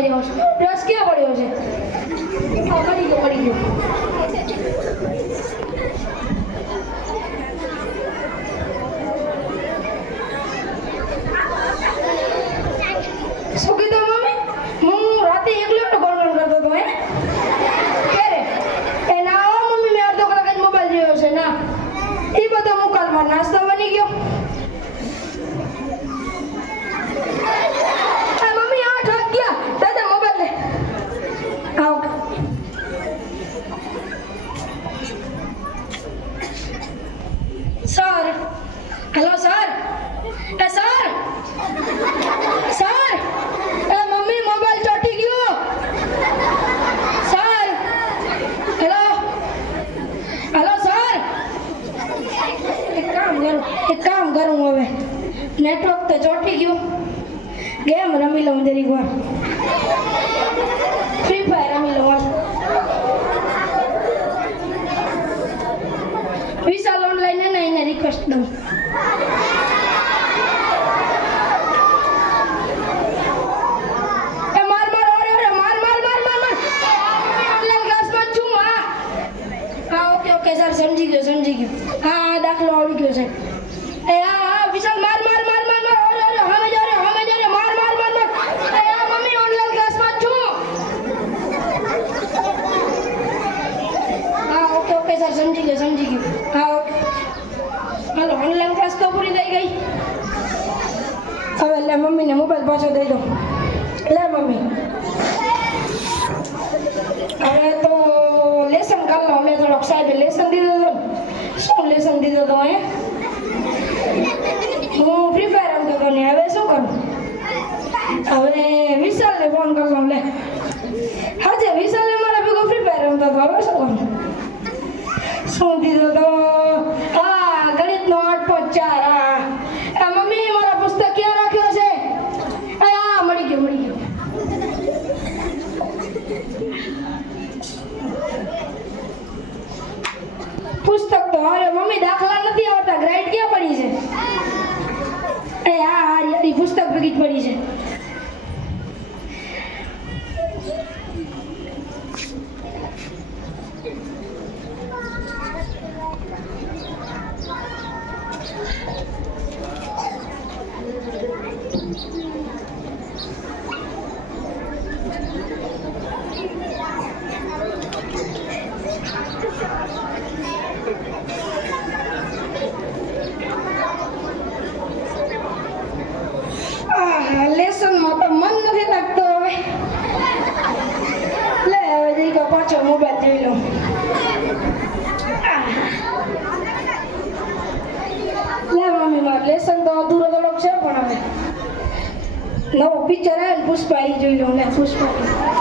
નાખવા જાવ છું. રસ ક્યાં પડ્યો છે? પડી ગયો પડી ગયો. શું કીધું મમ્મી? હું રાતે એકલો ગોળણ કરતો હતો હે? ક્યારે? એ ના મમ્મી, મેં અડધો કલાક જ મોબાઈલ જોયો છે. ના, એ બધો મુકાલમાં નાસ્તો બની ગયો. મમ્મી 8 વાગ્યા. દાદા મોબાઈલ લે. આવ. Sir, hello sir. એ સર, સર. એ મમ્મી મોબાઈલ ચોટી ગયો. Sir, hello hello sir. એક કામ કરું હવે. નેટવર્ક તો ચોટી ગયું. ગેમ રમી લઉં જરીક વાર. ફ્રી ફાયર રમી લઉં. વિશાલ ઓનલાઈન એને એને રિક્વેસ્ટ દઉં. એ માર માર ઓરે ઓરે માર માર માર માર માર. ઓનલાઈન ક્લાસમાં છું. હા ઓકે ઓકે સર, સમજી ગયો. હા દાખલો આવડી ગયો છે. એ હા વિશાલ માર માર માર માર માર ઓરે ઓરે હમે જોરે માર માર માર માર. એ હા મમ્મી ઓનલાઈન ક્લાસમાં છું. હા ઓકે સર, સમજી ગયો. હા ઓકે. હાલો, ઓનલાઈન ક્લાસ તો પૂરી થઈ ગઈ. હવે લે મમ્મીને મોબાઈલ પાછો દઈ દો. લે મમ્મી, હવે તો લેસન કરી લો. મેં થોડોક સાહેબે લેસન દીધો હતો. શું લેસન દીધો હતો હે? હું ફ્રી ફાયર રમતો હતો ને. હવે શું કરું? હવે વિશાલને ફોન કરી લઉં. લે હાજે, વિશાલે મારા ભેગો ફ્રી ફાયર રમતો હતો. હવે શું કરું? શું દીધો હતો? હા, ગણિતનો 8.4. હા મમ્મી, મારા પુસ્તક ક્યાં રાખ્યો છે? હા મળી ગયો. પુસ્તક તો અરે મમ્મી દાખલા નથી આવતા. ગ્રાઇડ ક્યાં પડી છે? એ હા યારી પુસ્તક ભેગી જ પડી છે. લેસનમાં તો મન નથી લાગતો. હવે લે હવે દીકરો પાછો મોબાઈલ જોઈ લઉં. લે મમ્મી, મારું લેસન તો અધૂરો થોડોક છે, પણ હવે નવો પિક્ચર આવે ને પુષ્પા, એ જોઈ લઉં. લે પુષ્પા.